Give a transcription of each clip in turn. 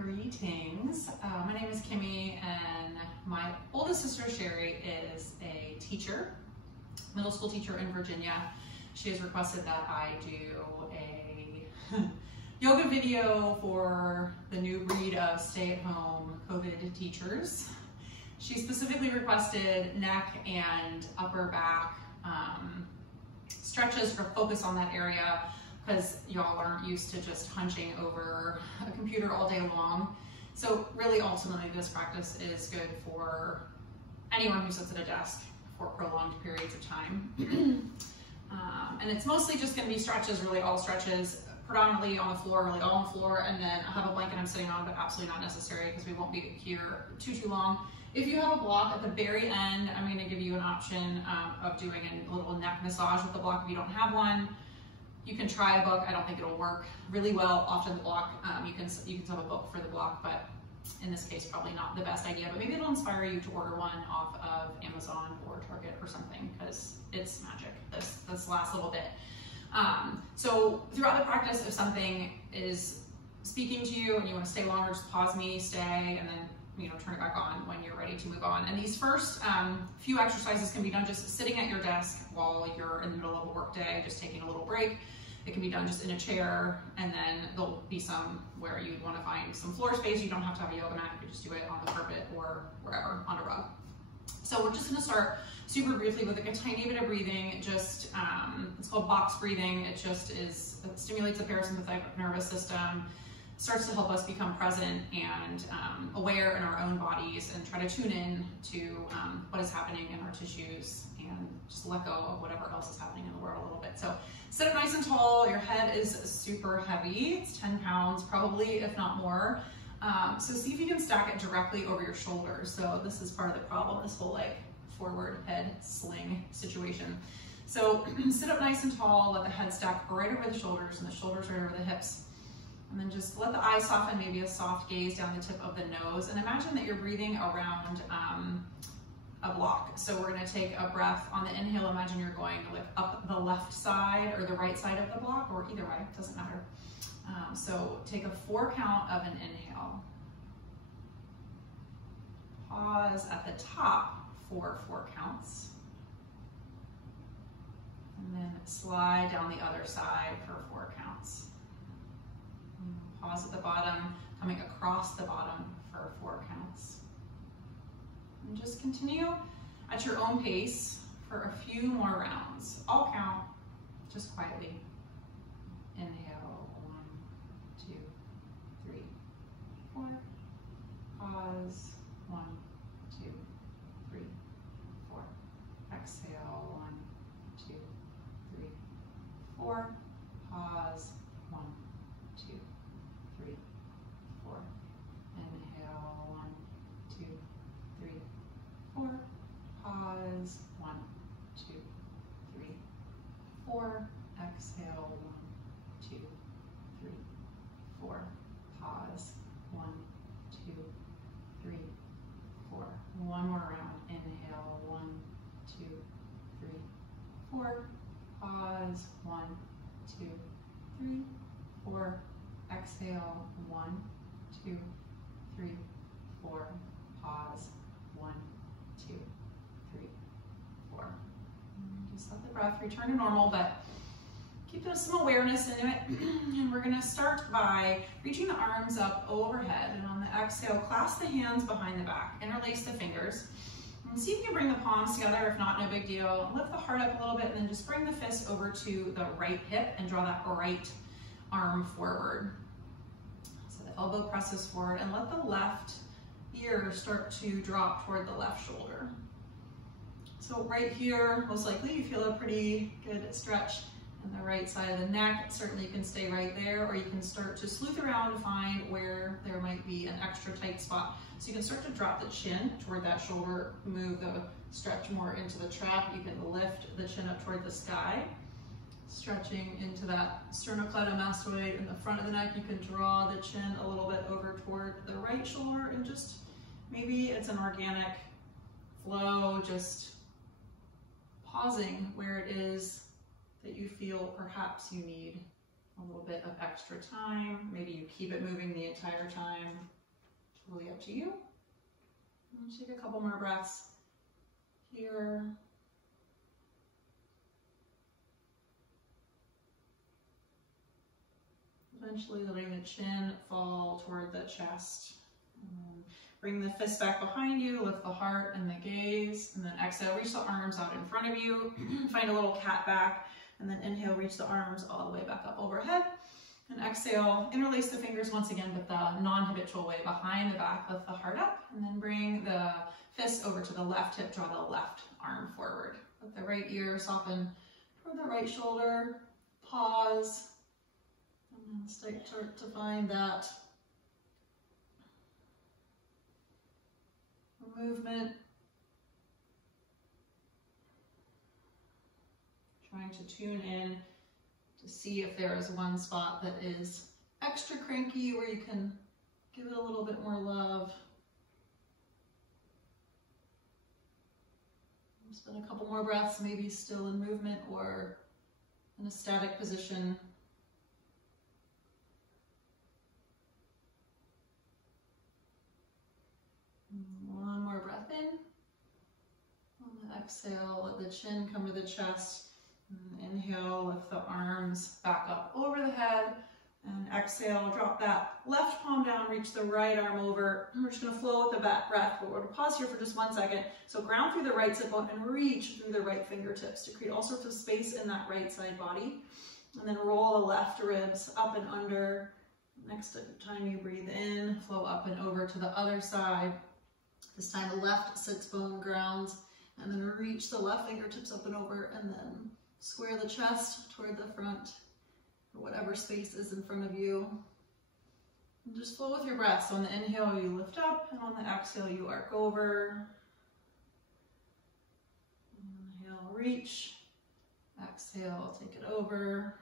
Greetings. My name is Kimmy and my oldest sister Sherry is a teacher, middle school teacher in Virginia. She has requested that I do a yoga video for the new breed of stay-at-home COVID teachers. She specifically requested neck and upper back stretches for focus on that area, because y'all aren't used to just hunching over a computer all day long. So really, ultimately, this practice is good for anyone who sits at a desk for prolonged periods of time. And it's mostly just gonna be stretches, really all stretches, predominantly on the floor, really all on the floor, and then I have a blanket I'm sitting on, but absolutely not necessary because we won't be here too long. If you have a block at the very end, I'm gonna give you an option of doing a little neck massage with the block if you don't have one. You can try a book. I don't think it'll work really well. Often the block, you can have a book for the block, but in this case, probably not the best idea. But maybe it'll inspire you to order one off of Amazon or Target or something, because it's magic. This last little bit. So throughout the practice, if something is speaking to you and you want to stay longer, just pause me, stay, and then turn it back on when you're ready to move on. And these first few exercises can be done just sitting at your desk while you're in the middle of a work day, just taking a little break. It can be done just in a chair, and then there'll be some where you'd want to find some floor space. You don't have to have a yoga mat. You can just do it on the carpet or wherever on a rug. So we're just going to start super briefly with a tiny bit of breathing. Just it's called box breathing. It stimulates the parasympathetic nervous system, starts to help us become present and aware in our own bodies, and try to tune in to what is happening in our tissues and just let go of whatever else is happening in the world a little bit. So sit up nice and tall. Your head is super heavy. It's 10 pounds probably, if not more. So see if you can stack it directly over your shoulders. So this is part of the problem, this whole forward head sling situation. So sit up nice and tall, let the head stack right over the shoulders and the shoulders right over the hips. And then just let the eyes soften, maybe a soft gaze down the tip of the nose, and imagine that you're breathing around a block. So we're gonna take a breath. On the inhale, imagine you're going up the left side or the right side of the block, or either way, it doesn't matter. So take a 4 count of an inhale. Pause at the top for 4 counts. And then slide down the other side for 4 counts. Pause at the bottom, coming across the bottom for 4 counts. And just continue at your own pace for a few more rounds. I'll count just quietly. Inhale, 1, 2, 3, 4. Pause, 1, 2, 3, 4. Exhale, 1, 2, 3, 4. Pause, 1, 2, 3, 4. Inhale, 1, 2, 3, 4. Pause, 1, 2, 3, 4. Exhale, 1, 2, 3, 4. Pause, 1, 2, 3, 4. One more round. Inhale, 1, 2, 3, 4. Pause, 1, 2, 3, 4. Exhale, 1, 2, 3, 4. Pause, 1, 2, 3, 4. And just let the breath return to normal, but keep some awareness in it. And we're gonna start by reaching the arms up overhead, and on the exhale, clasp the hands behind the back, interlace the fingers, and see if you can bring the palms together. If not, no big deal. Lift the heart up a little bit, and then just bring the fist over to the right hip and draw that right arm forward. So the elbow presses forward, and let the left ear start to drop toward the left shoulder. So right here, most likely you feel a pretty good stretch in the right side of the neck. Certainly you can stay right there, or you can start to sleuth around to find where there might be an extra tight spot. So you can start to drop the chin toward that shoulder, move the stretch more into the trap. You can lift the chin up toward the sky, stretching into that sternocleidomastoid in the front of the neck. You can draw the chin a little bit over toward the right shoulder, and just maybe it's an organic flow, just pausing where it is that you feel perhaps you need a little bit of extra time. Maybe you keep it moving the entire time. Totally up to you. And take a couple more breaths here. Eventually letting the chin fall toward the chest. Bring the fist back behind you, lift the heart and the gaze, and then exhale, reach the arms out in front of you. Find a little cat back, and then inhale, reach the arms all the way back up overhead. And exhale, interlace the fingers once again, but the non-habitual way behind the back, lift the heart up, and then bring the fist over to the left hip, draw the left arm forward. Let the right ear soften toward the right shoulder, pause, and then start to find that movement. Trying to tune in to see if there is one spot that is extra cranky where you can give it a little bit more love. Spend a couple more breaths, maybe still in movement or in a static position. One more breath in. On the exhale, let the chin come to the chest. Inhale, lift the arms back up over the head. And exhale, drop that left palm down, reach the right arm over. And we're just going to flow with the back breath. But we're going to pause here for just 1 second. So ground through the right sit bone and reach through the right fingertips to create all sorts of space in that right side body. And then roll the left ribs up and under. Next time you breathe in, flow up and over to the other side. This time the left sits bone grounds, and then reach the left fingertips up and over, and then square the chest toward the front, or whatever space is in front of you. And just flow with your breath. So on the inhale, you lift up, and on the exhale, you arc over. Inhale, reach. Exhale, take it over.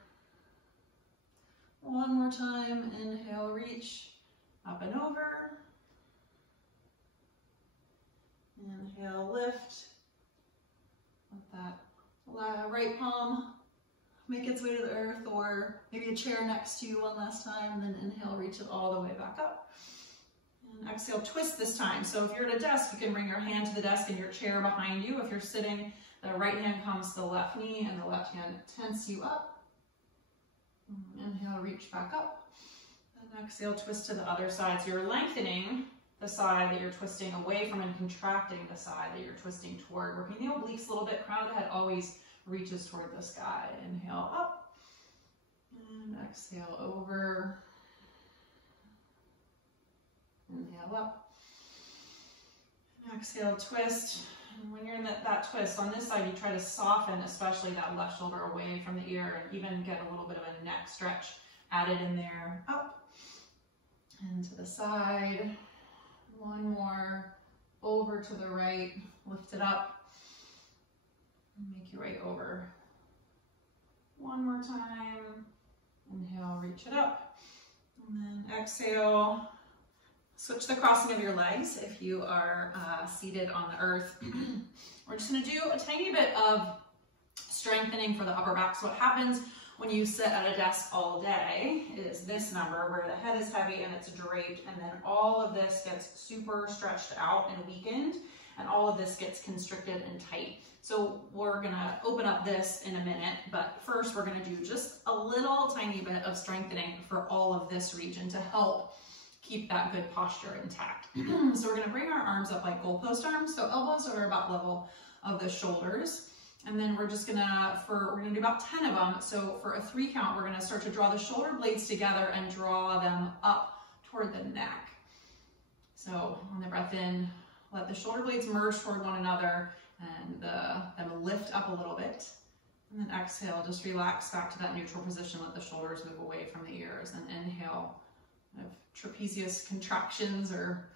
One more time. Inhale, reach, up and over. Inhale, lift. Let that right palm make its way to the earth, or maybe a chair next to you one last time. Then inhale, reach it all the way back up. And exhale, twist this time. So if you're at a desk, you can bring your hand to the desk and your chair behind you. If you're sitting, the right hand comes to the left knee and the left hand tense you up. Inhale, reach back up. And exhale, twist to the other side. So you're lengthening the side that you're twisting away from and contracting the side that you're twisting toward. Working the obliques a little bit. Crown of the head always reaches toward the sky. Inhale up. And exhale over. Inhale up. And exhale, twist. And when you're in that twist, on this side, you try to soften, especially that left shoulder away from the ear, and even get a little bit of a neck stretch added in there. Up and to the side. One more. Over to the right. Lift it up. And make your way over. One more time. Inhale, reach it up. And then exhale. Switch the crossing of your legs if you are seated on the earth. We're just going to do a tiny bit of strengthening for the upper back. So what happens when you sit at a desk all day is this number where the head is heavy and it's draped, and then all of this gets super stretched out and weakened, and all of this gets constricted and tight. So we're going to open up this in a minute, but first we're going to do just a little tiny bit of strengthening for all of this region to help keep that good posture intact. So we're going to bring our arms up like goalpost arms. So elbows are about level of the shoulders. And then we're just gonna, we're gonna do about 10 of them. So for a 3 count, we're gonna start to draw the shoulder blades together and draw them up toward the neck. So on the breath in, let the shoulder blades merge toward one another and them lift up a little bit. And then exhale, just relax back to that neutral position. Let the shoulders move away from the ears. And inhale, kind of trapezius contractions or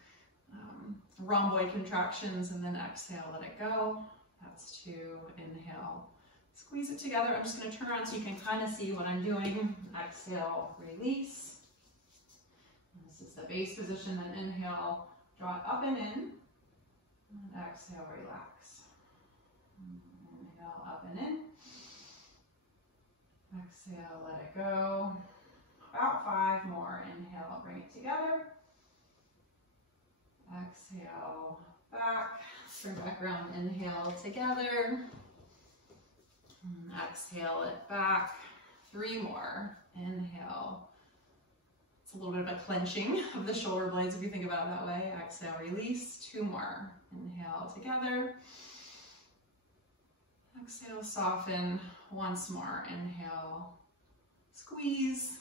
rhomboid contractions. And then exhale, let it go. That's 2. Inhale, squeeze it together. I'm just going to turn around so you can kind of see what I'm doing. Exhale, release. And this is the base position. Then inhale, draw it up and in. And exhale, relax. Inhale, up and in. Exhale, let it go. About 5 more. Inhale, bring it together. Exhale, back. Turn back around, inhale together. Exhale it back. 3 more. Inhale. It's a little bit of a clenching of the shoulder blades if you think about it that way. Exhale, release. 2 more. Inhale together. Exhale, soften. Once more. Inhale, squeeze.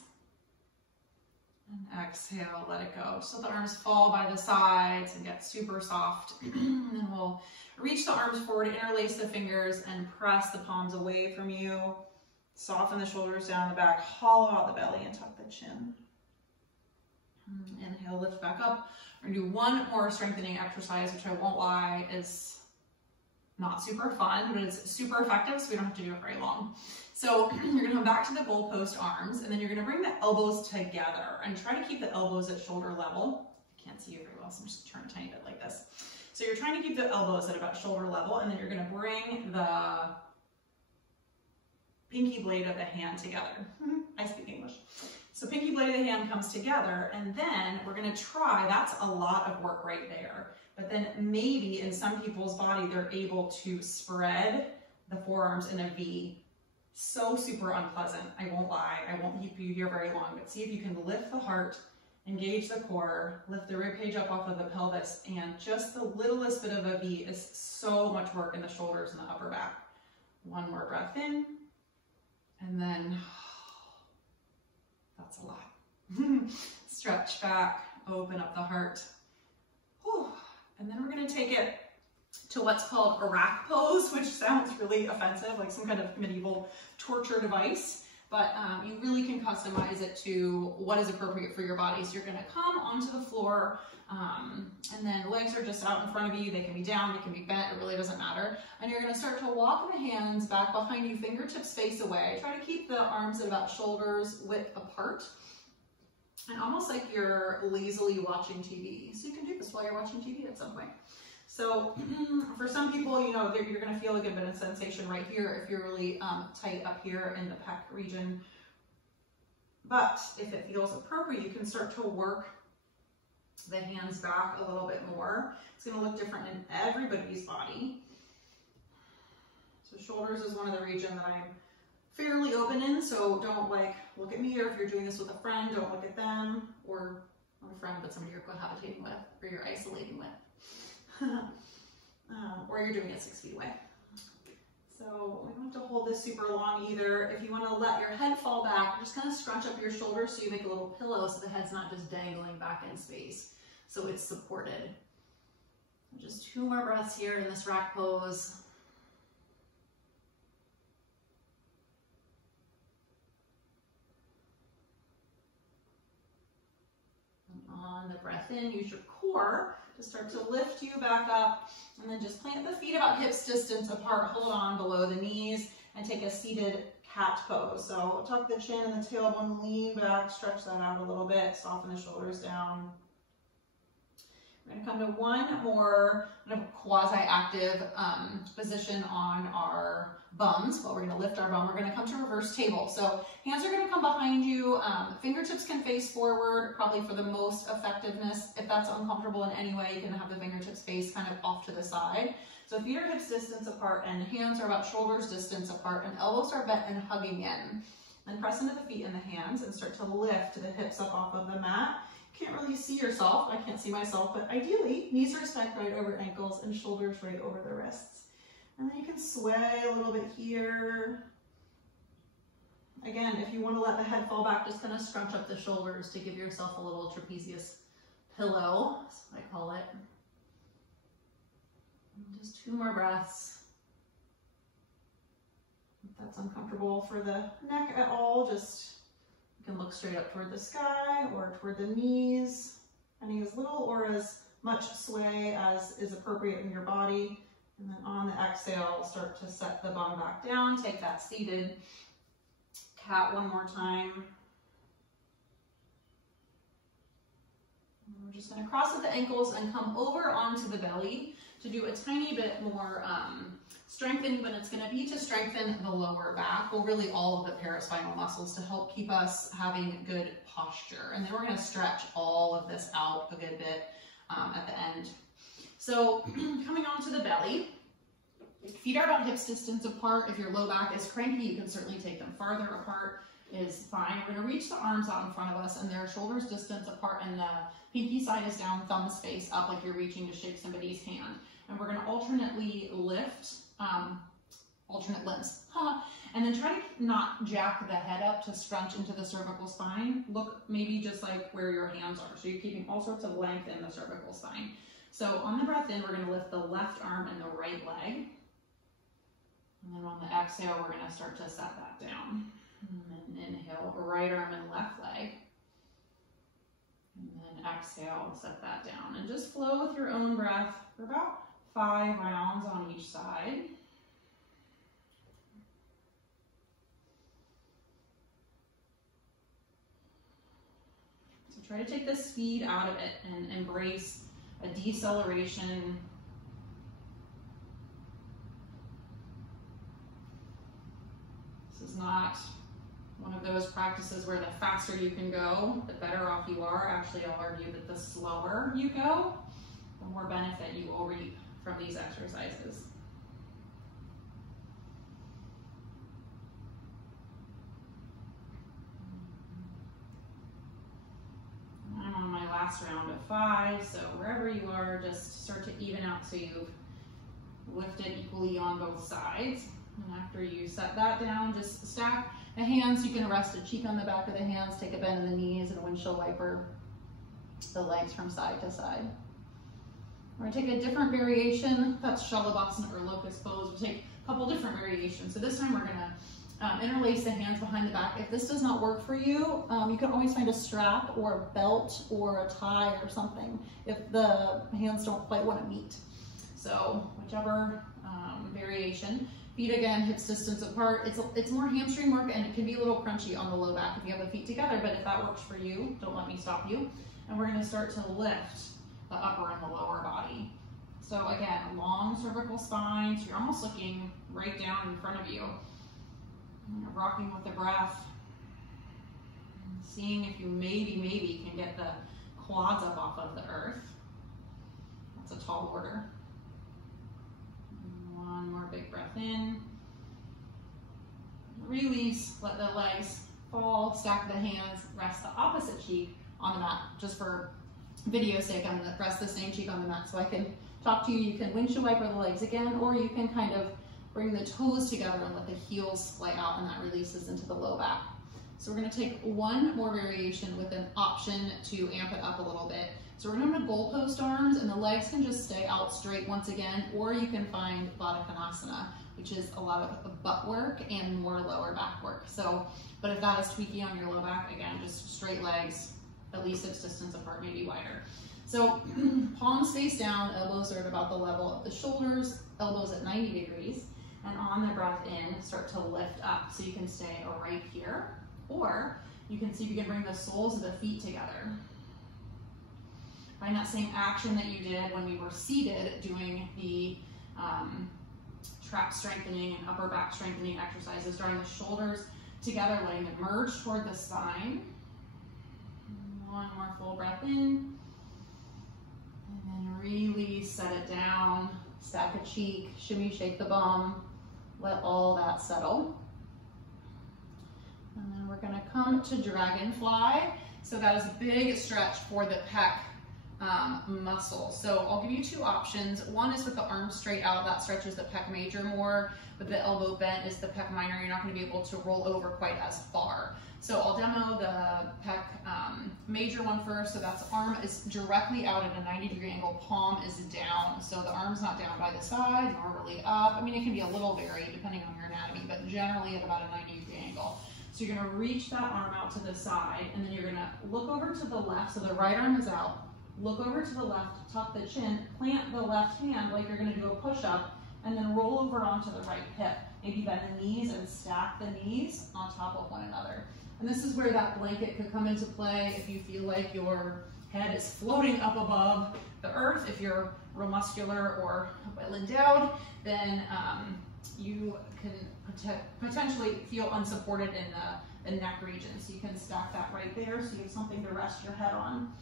And exhale, let it go. So the arms fall by the sides and get super soft. And then we'll reach the arms forward, interlace the fingers, and press the palms away from you. Soften the shoulders down the back, hollow out the belly, and tuck the chin. Inhale, lift back up. We're gonna do 1 more strengthening exercise, which I won't lie is not super fun, but it's super effective, so we don't have to do it very long. So you're gonna come back to the goalpost arms, and then you're gonna bring the elbows together and try to keep the elbows at shoulder level. I can't see you very well, so I'm just gonna turn a tiny bit like this. So you're trying to keep the elbows at about shoulder level, and then you're gonna bring the pinky blade of the hand together. I speak English. So pinky blade of the hand comes together, and then we're gonna try, that's a lot of work right there. But then maybe in some people's body, they're able to spread the forearms in a V. So super unpleasant, I won't lie. I won't keep you here very long, but see if you can lift the heart, engage the core, lift the rib cage up off of the pelvis, and just the littlest bit of a V is so much work in the shoulders and the upper back. 1 more breath in, and then that's a lot. Stretch back, open up the heart. Whew. And then we're gonna take it to what's called a rack pose, which sounds really offensive, like some kind of medieval torture device, but you really can customize it to what is appropriate for your body. So you're gonna come onto the floor, and then legs are just out in front of you. They can be down, they can be bent, it really doesn't matter. And you're gonna start to walk the hands back behind you, fingertips face away. Try to keep the arms at about shoulders width apart. And almost like you're lazily watching TV. So you can do this while you're watching TV at some point. So for some people, you know, you're gonna feel a good bit of sensation right here if you're really tight up here in the pec region. But if it feels appropriate, you can start to work the hands back a little bit more. It's gonna look different in everybody's body. So shoulders is one of the regions that I'm fairly open in, so don't like look at me, or if you're doing this with a friend, don't look at them, or not a friend, but somebody you're cohabitating with, or you're isolating with, or you're doing it 6 feet away. So we don't have to hold this super long either. If you want to let your head fall back, just kind of scrunch up your shoulders so you make a little pillow so the head's not just dangling back in space, so it's supported. Just 2 more breaths here in this rack pose. On the breath in, use your core to start to lift you back up, and then just plant the feet about hips distance apart, hold on below the knees, and take a seated cat pose. So tuck the chin and the tailbone, lean back, stretch that out a little bit, soften the shoulders down. We're gonna come to 1 more kind of quasi-active position on our bums. Well, we're gonna lift our bum. We're gonna come to reverse table. So hands are gonna come behind you. Fingertips can face forward, probably for the most effectiveness. If that's uncomfortable in any way, you can have the fingertips face kind of off to the side. So feet are hips distance apart, and hands are about shoulders distance apart, and elbows are bent and hugging in. Then press into the feet and the hands and start to lift the hips up off of the mat. Can't really see yourself, I can't see myself, but ideally, knees are stacked right over ankles and shoulders right over the wrists. And then you can sway a little bit here. Again, if you want to let the head fall back, just kind of scrunch up the shoulders to give yourself a little trapezius pillow, that's what I call it. And just 2 more breaths. If that's uncomfortable for the neck at all, just you can look straight up toward the sky or toward the knees, finding as little or as much sway as is appropriate in your body. And then on the exhale, start to set the bum back down. Take that seated cat 1 more time. We're just gonna cross at the ankles and come over onto the belly to do a tiny bit more strengthening, but it's gonna be to strengthen the lower back, well, really all of the paraspinal muscles to help keep us having good posture. And then we're gonna stretch all of this out a good bit at the end. So coming onto the belly, feet are about hips distance apart. If your low back is cranky, you can certainly take them farther apart, is fine. We're gonna reach the arms out in front of us and they're shoulders distance apart, and the pinky side is down, thumb space up, like you're reaching to shake somebody's hand. And we're gonna alternately lift, alternate limbs. And then try to not jack the head up to scrunch into the cervical spine. Look maybe just like where your hands are. So you're keeping all sorts of length in the cervical spine. So on the breath in, we're gonna lift the left arm and the right leg. And then on the exhale, we're gonna start to set that down. And then inhale, right arm and left leg. And then exhale, set that down. And just flow with your own breath for about 5 rounds on each side. So try to take the speed out of it and embrace a deceleration. This is not one of those practices where the faster you can go, the better off you are. Actually, I'll argue that the slower you go, the more benefit you will reap from these exercises. I'm on my last round of 5, so wherever you are, just start to even out so you've lifted equally on both sides. And after you set that down, just stack the hands. You can rest a cheek on the back of the hands, take a bend in the knees, and a windshield wiper the legs from side to side. We're gonna take a different variation. That's Shalabhasana or locust pose. We'll take a couple different variations. So this time we're gonna interlace the hands behind the back. If this does not work for you, you can always find a strap or a belt or a tie or something if the hands don't quite want to meet. So whichever variation. Feet again, hips distance apart. It's more hamstring work and it can be a little crunchy on the low back if you have the feet together, but if that works for you, don't let me stop you. And we're gonna start to lift the upper and the lower body. So again, long cervical spine, so you're almost looking right down in front of you. And you're rocking with the breath. Seeing if you maybe can get the quads up off of the earth. That's a tall order. One more big breath in. Release, let the legs fall, stack the hands, rest the opposite cheek on the mat. Just for video's sake, I'm gonna rest the same cheek on the mat so I can talk to you. You can windshield wiper the legs again, or you can kind of bring the toes together and let the heels splay out, and that releases into the low back. So we're gonna take one more variation with an option to amp it up a little bit. So we're gonna goalpost arms, and the legs can just stay out straight once again, or you can find Baddha Konasana, which is a lot of butt work and more lower back work. So, but if that is tweaky on your low back, again, just straight legs, at least 6 distance apart, maybe wider. So palms face down, elbows are at about the level of the shoulders, elbows at 90 degrees. And on the breath in, start to lift up. So you can stay right here, or you can see if you can bring the soles of the feet together. Find that same action that you did when we were seated doing the trap strengthening and upper back strengthening exercises, drawing the shoulders together, letting them merge toward the spine. One more full breath in. And then release, set it down, stack a cheek, shimmy, shake the bum, let all that settle. And then we're gonna come to dragonfly. So that is a big stretch for the pec muscle. So I'll give you 2 options. One is with the arms straight out, that stretches the pec major more. With the elbow bent is the pec minor. You're not gonna be able to roll over quite as far. So I'll demo the pec major one first. So that's arm is directly out at a 90-degree angle, palm is down. So the arm's not down by the side, nor really up. I mean, it can be a little varied depending on your anatomy, but generally at about a 90-degree angle. So you're gonna reach that arm out to the side, and then you're gonna look over to the left. So the right arm is out. Look over to the left, tuck the chin, plant the left hand like you're gonna do a push-up, and then roll over onto the right hip. Maybe bend the knees and stack the knees on top of one another. And this is where that blanket could come into play if you feel like you're Head is floating up above the earth. If you're real muscular or well endowed, then you can potentially feel unsupported in the neck region. So you can stack that right there so you have something to rest your head on.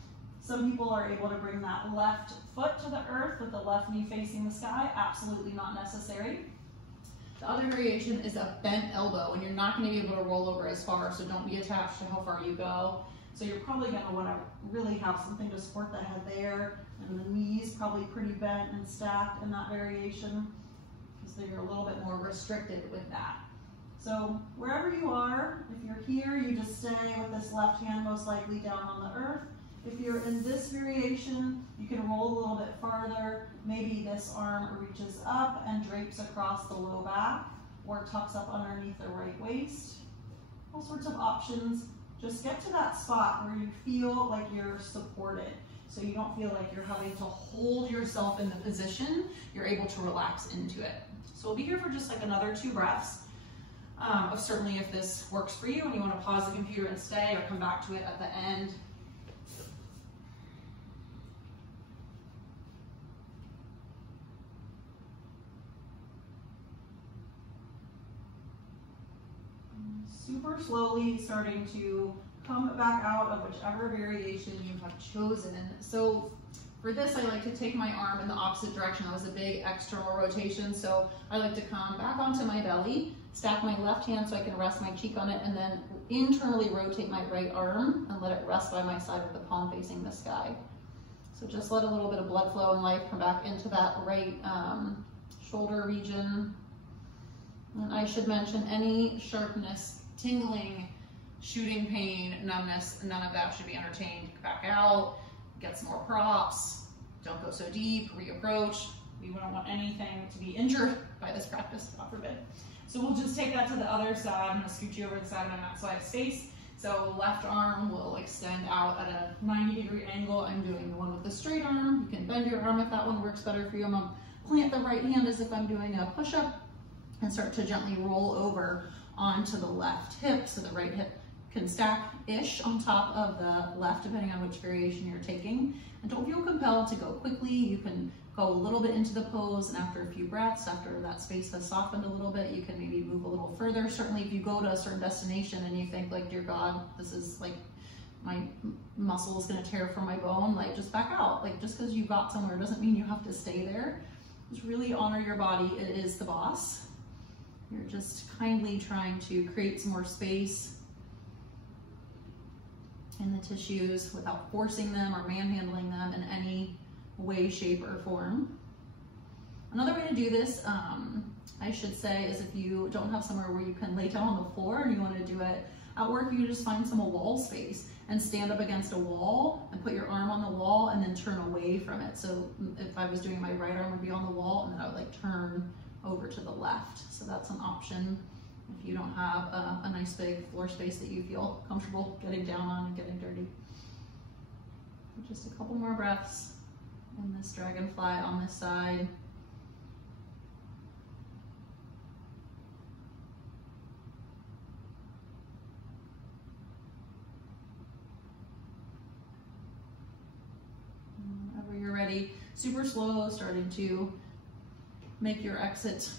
Some people are able to bring that left foot to the earth with the left knee facing the sky. Absolutely not necessary. The other variation is a bent elbow, and you're not going to be able to roll over as far, so don't be attached to how far you go. So you're probably going to want to really have something to support the head there, and the knees probably pretty bent and stacked in that variation, so you're a little bit more restricted with that. So wherever you are, if you're here, you just stay with this left hand most likely down on the earth. If you're in this variation, you can roll a little bit farther. Maybe this arm reaches up and drapes across the low back, or tucks up underneath the right waist. All sorts of options. Just get to that spot where you feel like you're supported. So you don't feel like you're having to hold yourself in the position. You're able to relax into it. So we'll be here for just like another 2 breaths. Certainly if this works for you and you want to pause the computer and stay or come back to it at the end. Super slowly starting to come back out of whichever variation you have chosen. So for this, I like to take my arm in the opposite direction. That was a big external rotation. So I like to come back onto my belly, stack my left hand so I can rest my cheek on it, and then internally rotate my right arm and let it rest by my side with the palm facing the sky. So just let a little bit of blood flow and life come back into that right shoulder region. And I should mention any sharpness, tingling, shooting pain, numbness, none of that should be entertained. Back out, get some more props, don't go so deep, reapproach. We wouldn't want anything to be injured by this practice, God forbid. So we'll just take that to the other side. I'm gonna scoot you over the side of my mat side space. So left arm will extend out at a 90-degree angle. I'm doing the one with the straight arm. You can bend your arm if that one works better for you. I'm gonna plant the right hand as if I'm doing a push-up and start to gently roll over onto the left hip, so the right hip can stack-ish on top of the left, depending on which variation you're taking. And don't feel compelled to go quickly. You can go a little bit into the pose, and after a few breaths, after that space has softened a little bit, you can maybe move a little further. Certainly if you go to a certain destination and you think like, dear God, this is like, my muscle is gonna tear from my bone, like just back out. Like just because you got somewhere doesn't mean you have to stay there. Just really honor your body, it is the boss. You're just kindly trying to create some more space in the tissues without forcing them or manhandling them in any way, shape, or form. Another way to do this, I should say, is if you don't have somewhere where you can lay down on the floor and you want to do it at work, you just find some wall space and stand up against a wall and put your arm on the wall and then turn away from it. So if I was doing, my right arm would be on the wall and then I would like turn over to the left. So that's an option if you don't have a nice big floor space that you feel comfortable getting down on and getting dirty. Just a couple more breaths in this dragonfly on this side. Whenever you're ready, super slow, starting to make your exit,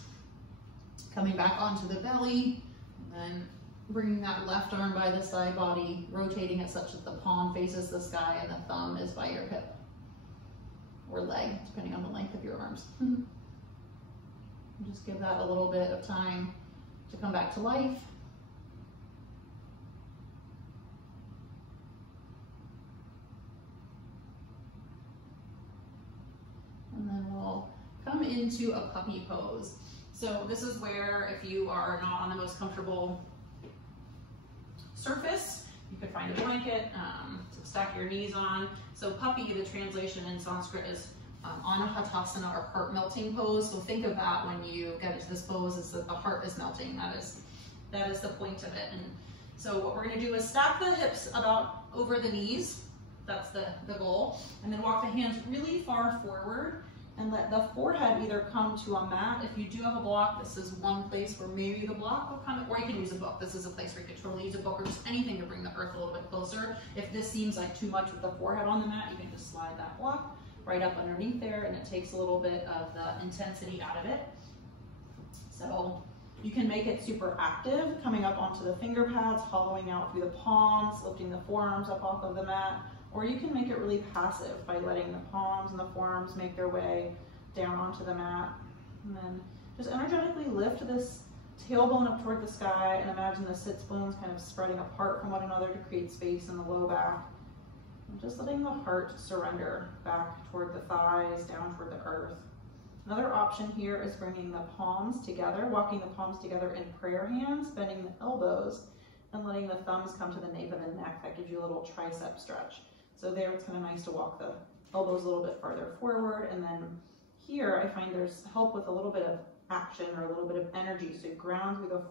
coming back onto the belly, and then bringing that left arm by the side body, rotating it such that the palm faces the sky and the thumb is by your hip or leg, depending on the length of your arms. Just give that a little bit of time to come back to life. And then we'll come into a puppy pose. So this is where, if you are not on the most comfortable surface, you could find a blanket to stack your knees on. So puppy, the translation in Sanskrit is Anahatasana, or heart melting pose. So think of that when you get into this pose, is that the heart is melting. That is the point of it. And so what we're gonna do is stack the hips about over the knees. That's the goal. And then walk the hands really far forward and let the forehead either come to a mat. If you do have a block, this is one place where maybe the block will come, or you can use a book. This is a place where you can totally use a book or just anything to bring the earth a little bit closer. If this seems like too much with the forehead on the mat, you can just slide that block right up underneath there, and it takes a little bit of the intensity out of it. So you can make it super active, coming up onto the finger pads, hollowing out through the palms, lifting the forearms up off of the mat, or you can make it really passive by letting the palms and the forearms make their way down onto the mat. And then just energetically lift this tailbone up toward the sky and imagine the sits bones kind of spreading apart from one another to create space in the low back. And just letting the heart surrender back toward the thighs, down toward the earth. Another option here is bringing the palms together, walking the palms together in prayer hands, bending the elbows, and letting the thumbs come to the nape of the neck. That gives you a little tricep stretch. So there, it's kind of nice to walk the elbows a little bit farther forward. And then here, I find there's help with a little bit of action or a little bit of energy. So you ground through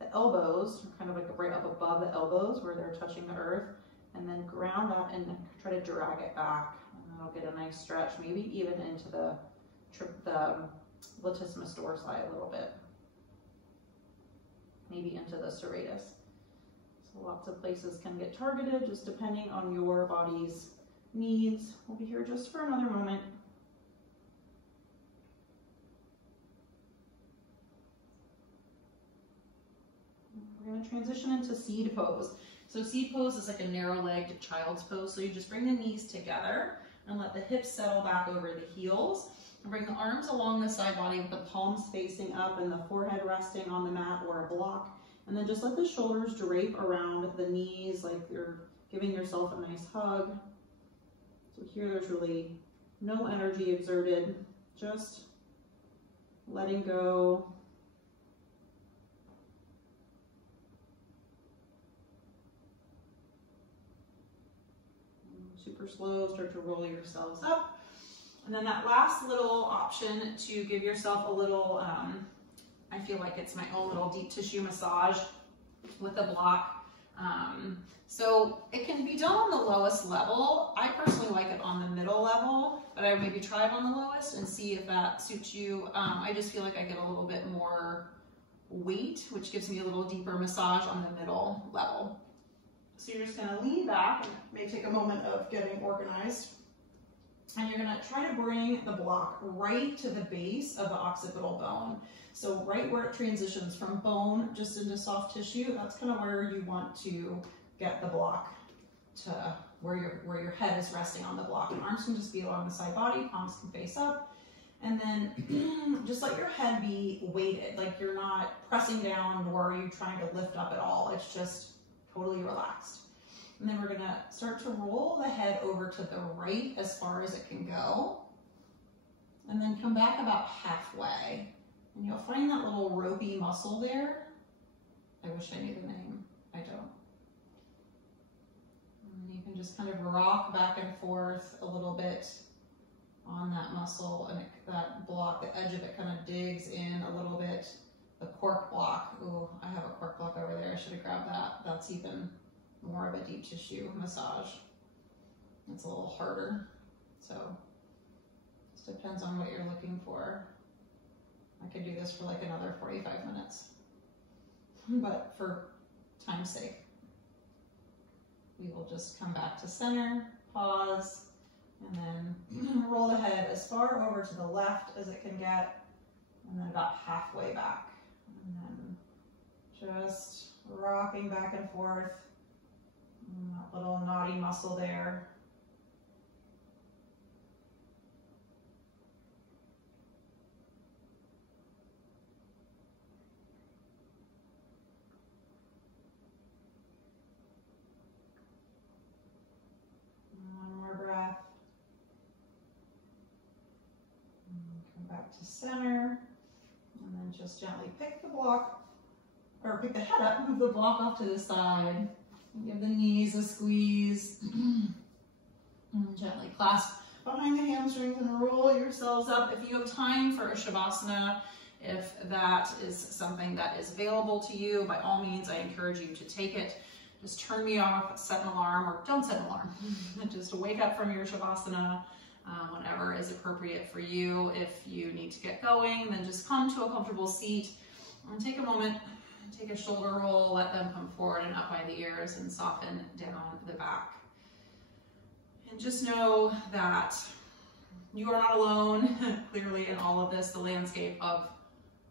the elbows, kind of like right up above the elbows where they're touching the earth, and then ground that and try to drag it back. And that'll get a nice stretch, maybe even into the latissimus dorsi a little bit, maybe into the serratus. So lots of places can get targeted just depending on your body's needs. We'll be here just for another moment. We're going to transition into seed pose. So seed pose is like a narrow-legged child's pose. So you just bring the knees together and let the hips settle back over the heels. And bring the arms along the side body with the palms facing up and the forehead resting on the mat or a block. And then just let the shoulders drape around the knees like you're giving yourself a nice hug. So here there's really no energy exerted, just letting go. Super slow, start to roll yourselves up. And then that last little option to give yourself a little, I feel like it's my own little deep tissue massage with a block. So it can be done on the lowest level. I personally like it on the middle level, but I would maybe try it on the lowest and see if that suits you. I just feel like I get a little bit more weight, which gives me a little deeper massage on the middle level. So you're just gonna lean back, and it may take a moment of getting organized. And you're gonna try to bring the block right to the base of the occipital bone. So right where it transitions from bone just into soft tissue, that's kind of where you want to get the block to where your head is resting on the block. And arms can just be along the side body, palms can face up. And then just let your head be weighted, like you're not pressing down nor are you trying to lift up at all. It's just totally relaxed. And then we're gonna start to roll the head over to the right as far as it can go. And then come back about halfway. And you'll find that little ropey muscle there. I wish I knew the name, I don't. And you can just kind of rock back and forth a little bit on that muscle, and that block, the edge of it kind of digs in a little bit. The cork block, ooh, I have a cork block over there, I should have grabbed that. That's even more of a deep tissue massage. It's a little harder, so it depends on what you're looking for. I could do this for like another 45 minutes, but for time's sake, we will just come back to center, pause, and then roll the head as far over to the left as it can get, and then about halfway back, and then just rocking back and forth. And that little knotty muscle there. One more breath. And come back to center. And then just gently pick the block, or pick the head up, move the block off to the side. Give the knees a squeeze. And gently clasp behind the hamstrings and roll yourselves up. If you have time for a Shavasana, if that is something that is available to you, by all means, I encourage you to take it. Just turn me off, set an alarm, or don't set an alarm. Just wake up from your Shavasana. whenever is appropriate for you. If you need to get going, then just come to a comfortable seat and take a moment, take a shoulder roll, let them come forward and up by the ears and soften down the back. And just know that you are not alone. Clearly in all of this, the landscape of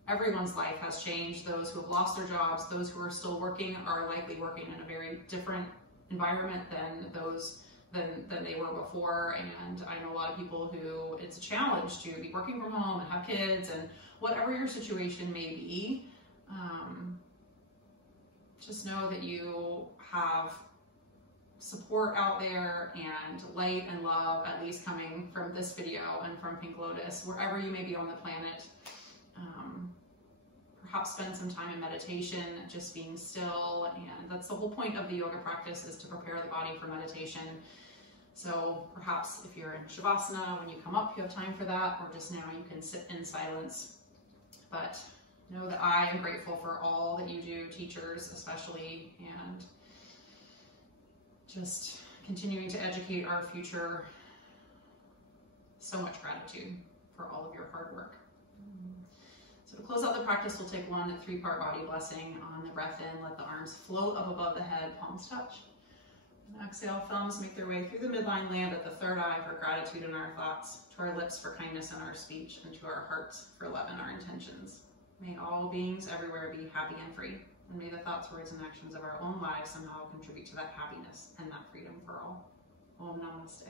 everyone's life has changed. Those who have lost their jobs, those who are still working are likely working in a very different environment than than they were before. And I know a lot of people who it's a challenge to be working from home and have kids, and whatever your situation may be, just know that you have support out there and light and love, at least coming from this video and from Pink Lotus, wherever you may be on the planet. Perhaps spend some time in meditation, just being still, and that's the whole point of the yoga practice, is to prepare the body for meditation. So perhaps if you're in Shavasana, when you come up, you have time for that, or just now you can sit in silence. But know that I am grateful for all that you do, teachers especially, and just continuing to educate our future. So much gratitude for all of your hard work. So to close out the practice, we'll take one 3-part body blessing. On the breath in, let the arms float up above the head, palms touch. And exhale, thumbs make their way through the midline, land at the third eye for gratitude in our thoughts, to our lips for kindness in our speech, and to our hearts for love in our intentions. May all beings everywhere be happy and free, and may the thoughts, words, and actions of our own lives somehow contribute to that happiness and that freedom for all. Om Namaste.